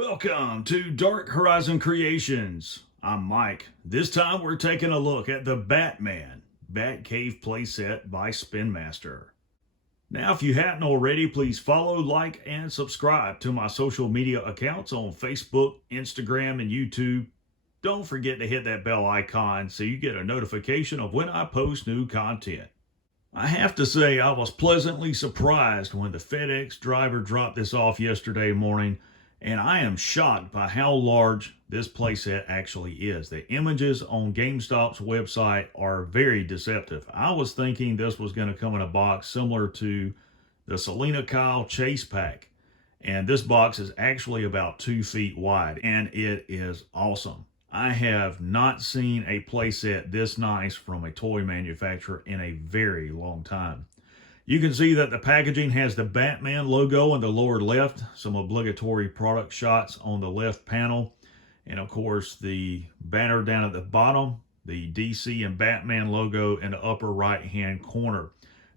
Welcome to Dark Horizon Creations. I'm Mike. This time we're taking a look at the Batman Batcave playset by Spin Master. Now, if you hadn't already, please follow, like, and subscribe to my social media accounts on Facebook, Instagram, and YouTube. Don't forget to hit that bell icon so you get a notification of when I post new content. I have to say, I was pleasantly surprised when the FedEx driver dropped this off yesterday morning, and I am shocked by how large this playset actually is. The images on GameStop's website are very deceptive. I was thinking this was going to come in a box similar to the Selena Kyle Chase Pack, and this box is actually about 2 feet wide, and it is awesome. I have not seen a playset this nice from a toy manufacturer in a very long time. You can see that the packaging has the Batman logo in the lower left, some obligatory product shots on the left panel, and of course the banner down at the bottom, the DC and Batman logo in the upper right hand corner.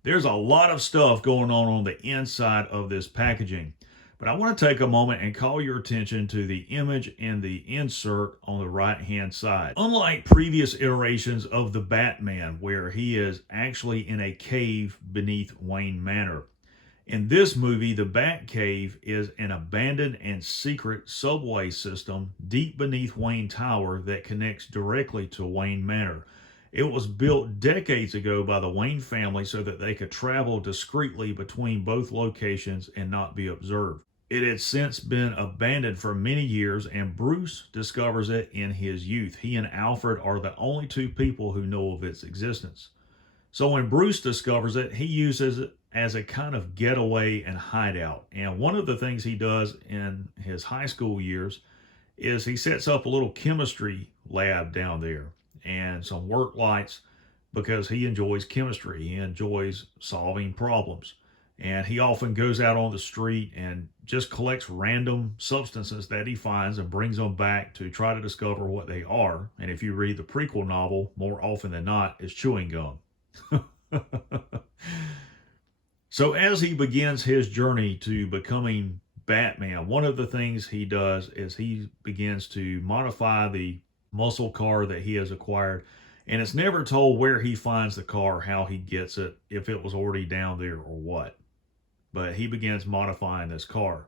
There's a lot of stuff going on the inside of this packaging. But I want to take a moment and call your attention to the image in the insert on the right hand side. Unlike previous iterations of the Batman, where he is actually in a cave beneath Wayne Manor, in this movie the Batcave is an abandoned and secret subway system deep beneath Wayne Tower that connects directly to Wayne Manor. It was built decades ago by the Wayne family so that they could travel discreetly between both locations and not be observed. It had since been abandoned for many years, and Bruce discovers it in his youth. He and Alfred are the only two people who know of its existence. So when Bruce discovers it, he uses it as a kind of getaway and hideout. And one of the things he does in his high school years is he sets up a little chemistry lab down there and some work lights because he enjoys chemistry. He enjoys solving problems. And he often goes out on the street and just collects random substances that he finds and brings them back to try to discover what they are. And if you read the prequel novel, more often than not, it's chewing gum. So as he begins his journey to becoming Batman, one of the things he does is he begins to modify the muscle car that he has acquired. And it's never told where he finds the car, how he gets it, if it was already down there or what. But he begins modifying this car.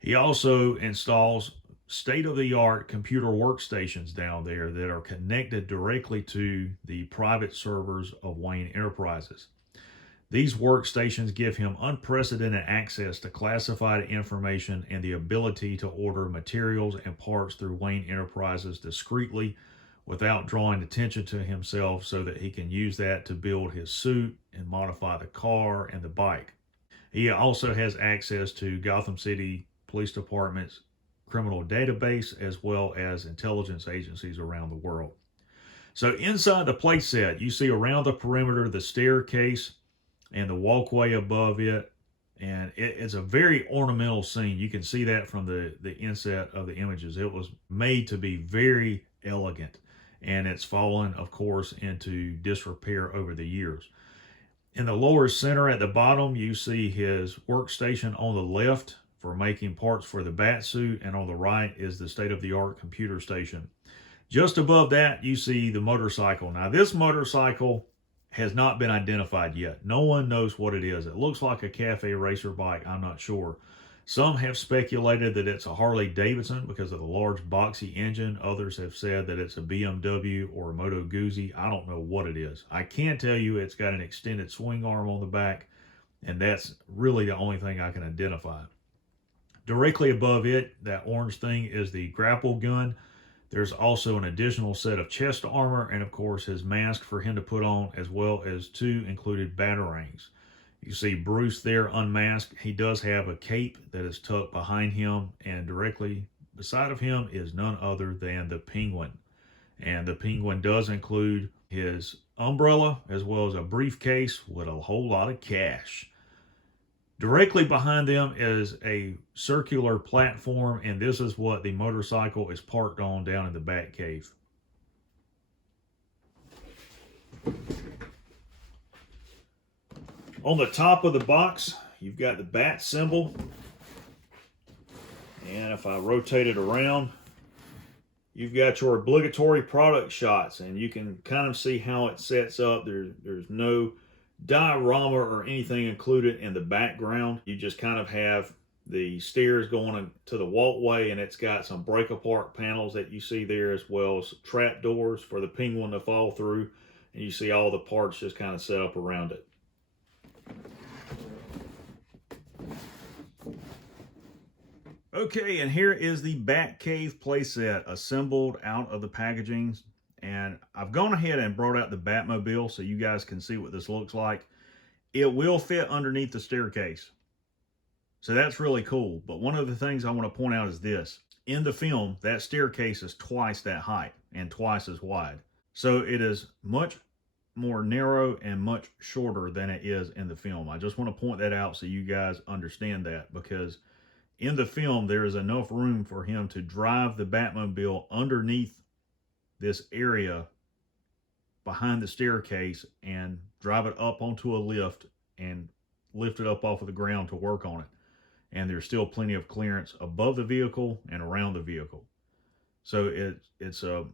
He also installs state-of-the-art computer workstations down there that are connected directly to the private servers of Wayne Enterprises. These workstations give him unprecedented access to classified information and the ability to order materials and parts through Wayne Enterprises discreetly without drawing attention to himself, so that he can use that to build his suit and modify the car and the bike. He also has access to Gotham City Police Department's criminal database, as well as intelligence agencies around the world. So inside the playset, you see around the perimeter the staircase and the walkway above it, and it's a very ornamental scene. You can see that from the inset of the images. It was made to be very elegant, and it's fallen, of course, into disrepair over the years. In the lower center at the bottom, you see his workstation on the left for making parts for the Batsuit, and on the right is the state-of-the-art computer station. Just above that, you see the motorcycle. Now, this motorcycle has not been identified yet. No one knows what it is. It looks like a cafe racer bike. I'm not sure. Some have speculated that it's a Harley Davidson because of the large boxy engine. Others have said that it's a BMW or a Moto Guzzi. I don't know what it is. I can tell you it's got an extended swing arm on the back, and that's really the only thing I can identify. Directly above it, that orange thing, is the grapple gun. There's also an additional set of chest armor and, of course, his mask for him to put on, as well as 2 included batarangs. You see Bruce there unmasked. He does have a cape that is tucked behind him, and directly beside of him is none other than the Penguin. And the Penguin does include his umbrella as well as a briefcase with a whole lot of cash. Directly behind them is a circular platform, and this is what the motorcycle is parked on down in the Batcave. On the top of the box, you've got the bat symbol, And if I rotate it around, you've got your obligatory product shots, and you can kind of see how it sets up. There's no diorama or anything included in the background. You just kind of have the stairs going to the walkway, and it's got some break apart panels that you see there, as well as trap doors for the penguin to fall through, and you see all the parts just kind of set up around it. Okay, and here is the Batcave playset assembled out of the packaging. And I've gone ahead and brought out the Batmobile so you guys can see what this looks like. It will fit underneath the staircase, so that's really cool. But one of the things I want to point out is this. In the film, that staircase is twice that height and twice as wide. So it is much more narrow and much shorter than it is in the film. I just want to point that out so you guys understand that, because in the film, there is enough room for him to drive the Batmobile underneath this area behind the staircase and drive it up onto a lift and lift it up off of the ground to work on it. And there's still plenty of clearance above the vehicle and around the vehicle. So it's a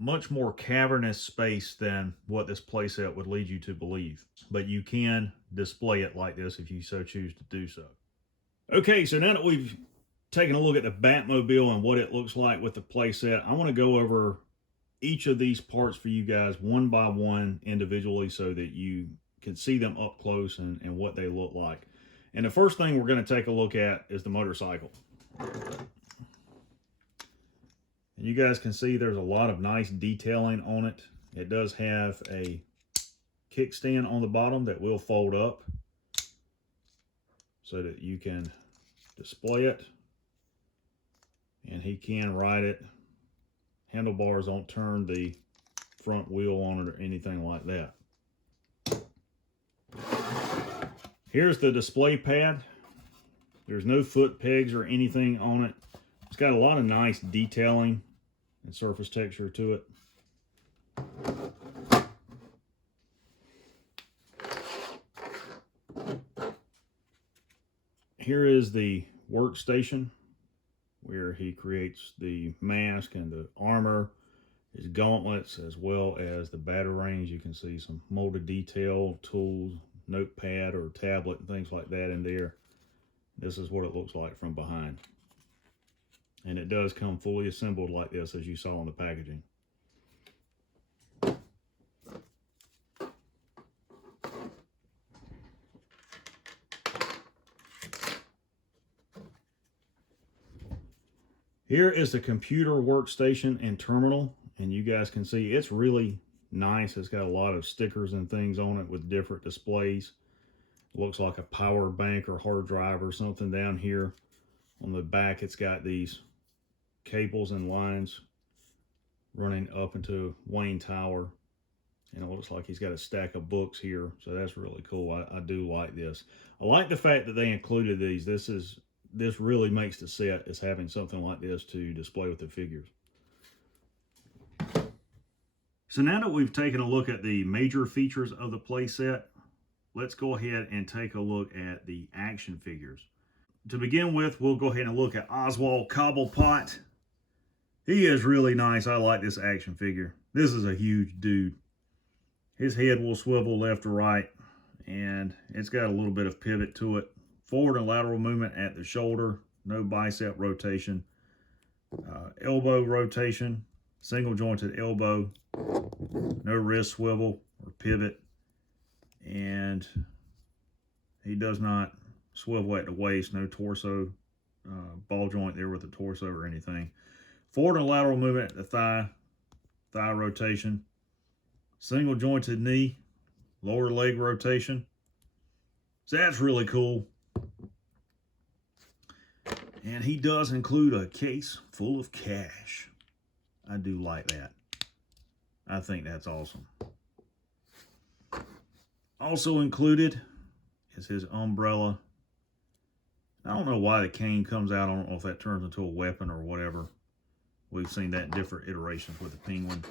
much more cavernous space than what this playset would lead you to believe. But you can display it like this if you so choose to do so. Okay, so now that we've taken a look at the Batmobile and what it looks like with the playset, I want to go over each of these parts for you guys one by one individually so that you can see them up close and what they look like. And the first thing we're going to take a look at is the motorcycle. And you guys can see there's a lot of nice detailing on it. It does have a kickstand on the bottom that will fold up so that you can display it, and he can ride it. Handlebars don't turn the front wheel on it or anything like that. Here's the display pad. There's no foot pegs or anything on it. It's got a lot of nice detailing and surface texture to it. Here is the workstation where he creates the mask and the armor, his gauntlets, as well as the batarangs. You can see some molded detail, tools, notepad or tablet and things like that in there. This is what it looks like from behind. And it does come fully assembled like this, as you saw in the packaging. Here is the computer workstation and terminal, and you guys can see it's really nice. It's got a lot of stickers and things on it with different displays. It looks like a power bank or hard drive or something down here. On the back, it's got these cables and lines running up into Wayne Tower, and it looks like he's got a stack of books here, so that's really cool. I do like this. I like the fact that they included these. This really makes the set as having something like this to display with the figures. So now that we've taken a look at the major features of the playset, let's go ahead and take a look at the action figures. To begin with, we'll go ahead and look at Oswald Cobblepot. He is really nice. I like this action figure. This is a huge dude. His head will swivel left to right, and it's got a little bit of pivot to it. Forward and lateral movement at the shoulder, no bicep rotation, elbow rotation, single jointed elbow, no wrist swivel or pivot, and he does not swivel at the waist, no torso ball joint there with the torso or anything. Forward and lateral movement at the thigh rotation, single jointed knee, lower leg rotation. So that's really cool. And he does include a case full of cash. I do like that. I think that's awesome. Also included is his umbrella. I don't know why the cane comes out. I don't know if that turns into a weapon or whatever. We've seen that in different iterations with the Penguin.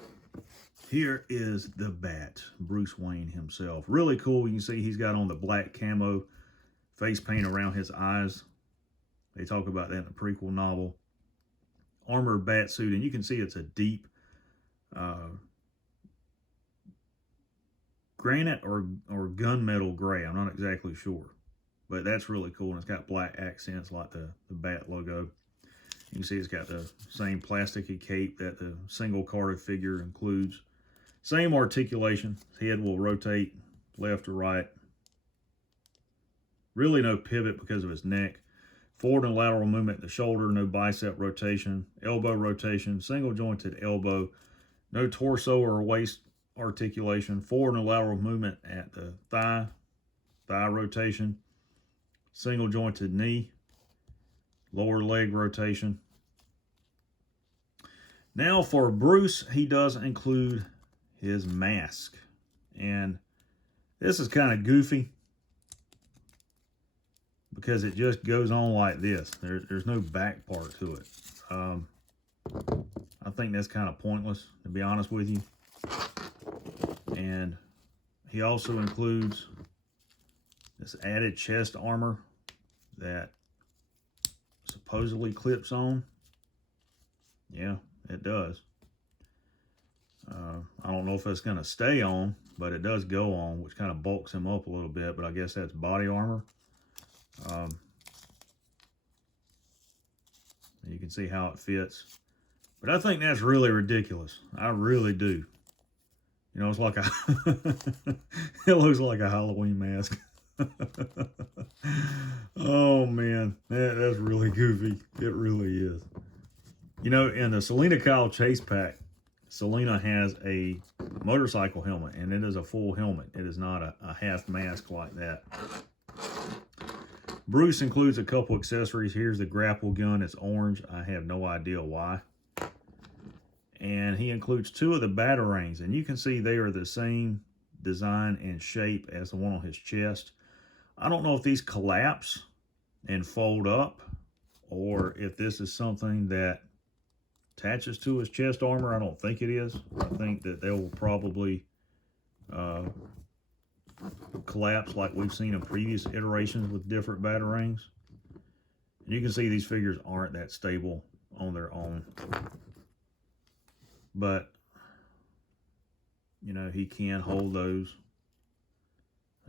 Here is the Bat, Bruce Wayne himself. Really cool. You can see he's got on the black camo face paint around his eyes. They talk about that in the prequel novel. Armored bat suit, and you can see it's a deep granite or gunmetal gray. I'm not exactly sure, but that's really cool. And it's got black accents like the bat logo. You can see it's got the same plasticky cape that the single carded figure includes. Same articulation. His head will rotate left or right. Really no pivot because of his neck. Forward and lateral movement at the shoulder, no bicep rotation, elbow rotation, single jointed elbow, no torso or waist articulation, forward and lateral movement at the thigh rotation, single jointed knee, lower leg rotation. Now for Bruce, he does include his mask, and this is kind of goofy because it just goes on like this. There's no back part to it. I think that's kind of pointless, to be honest with you. And he also includes this added chest armor that supposedly clips on. Yeah, it does. I don't know if it's going to stay on, but it does go on, which kind of bulks him up a little bit, but I guess that's body armor. You can see how it fits. But I think that's really ridiculous. I really do. You know, it's like a it looks like a Halloween mask. Oh man, that's really goofy. It really is. You know, in the Selena Kyle Chase pack, Selena has a motorcycle helmet, and it is a full helmet. It is not a half mask like that. Bruce includes a couple accessories. Here's the grapple gun. It's orange. I have no idea why. And he includes 2 of the batarangs, and you can see they are the same design and shape as the one on his chest. I don't know if these collapse and fold up, or if this is something that attaches to his chest armor. I don't think it is. I think that they will probably collapse like we've seen in previous iterations with different batarangs. And you can see these figures aren't that stable on their own. But, you know, he can hold those.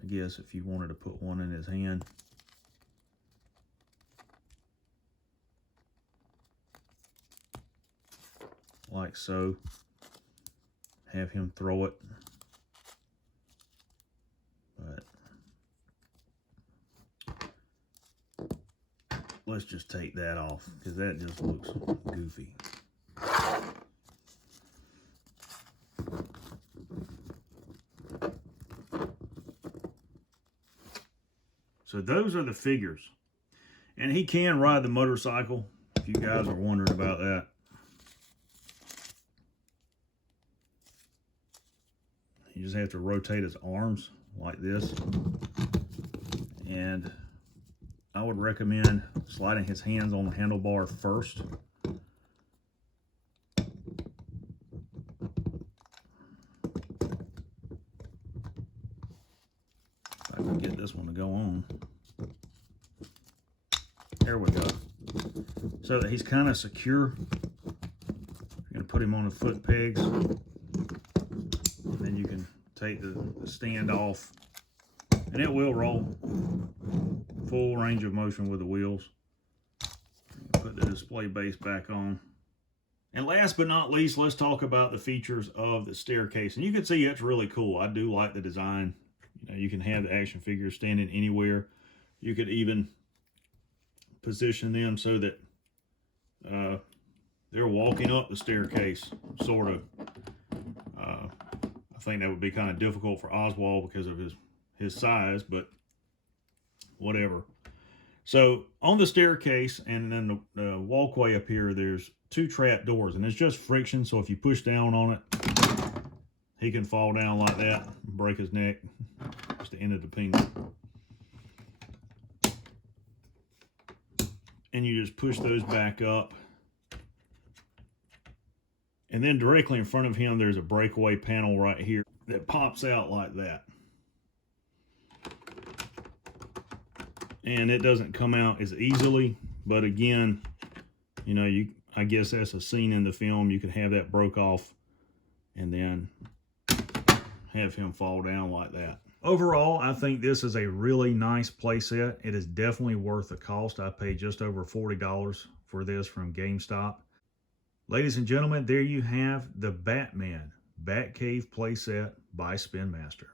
I guess if you wanted to put one in his hand. Like so. Have him throw it. But let's just take that off, because that just looks goofy. So those are the figures. And he can ride the motorcycle, if you guys are wondering about that. You just have to rotate his arms like this. And I would recommend sliding his hands on the handlebar first. If I can get this one to go on. There we go. So that he's kind of secure. You're going to put him on the foot pegs. And then you can take the stand off. And it will roll. Full range of motion with the wheels. Put the display base back on. And last but not least, let's talk about the features of the staircase. And you can see it's really cool. I do like the design. You know, you can have the action figures standing anywhere. You could even position them so that they're walking up the staircase, sort of. I think that would be kind of difficult for Oswald because of his size, but whatever. So on the staircase and then the walkway up here, there's 2 trap doors, and it's just friction. So if you push down on it, he can fall down like that and break his neck. Just the end of the penis. And you just push those back up. And then directly in front of him, there's a breakaway panel right here that pops out like that. And it doesn't come out as easily, But again, you know, I guess that's a scene in the film. You could have that broke off and then have him fall down like that. Overall, I think this is a really nice playset. It is definitely worth the cost. I paid just over $40 for this from GameStop. Ladies and gentlemen, there you have the Batman Batcave playset by Spin Master.